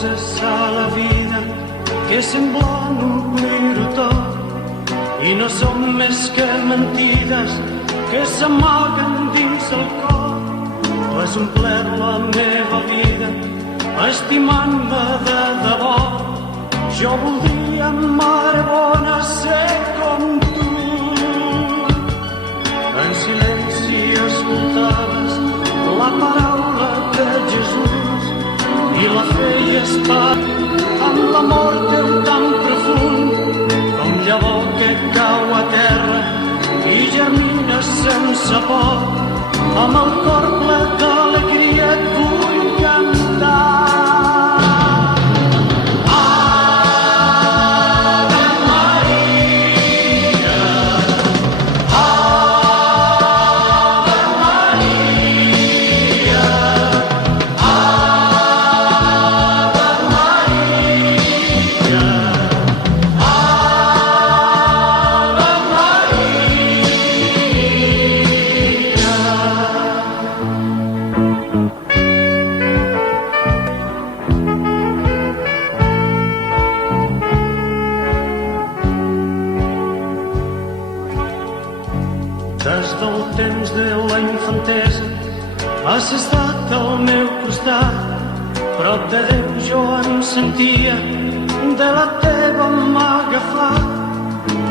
coses a la vida que semblen omplir-ho tot i no són més que mentides que s'amaguen dins el cor. Tu has omplert la meva vida estimant-me de debò. Jo voldria, mare bona, ser com tu. En silenci escoltaves la paraula de Jesús i la feies part amb l'amor teu tan profund com llavor que cau a terra i germina sense por. Amb el cor ple d'alegria et vull cantar. Des del temps de la infantesa has estat al meu costat. Prop de Déu jo em sentia, de la teva mà agafat.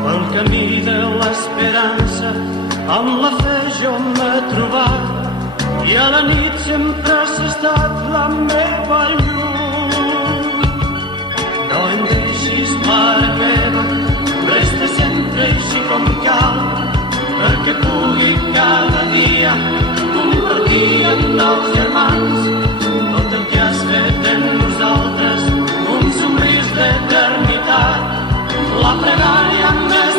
Pel camí de l'esperança amb la fe jo m'he trobat i a la nit sempre has estat la meva llum. No em deixis, mare meva, resta sempre així com cal, perquè pugui cada dia compartir amb els germans tot el que has fet en nosaltres, un somrís d'eternitat, la pregària més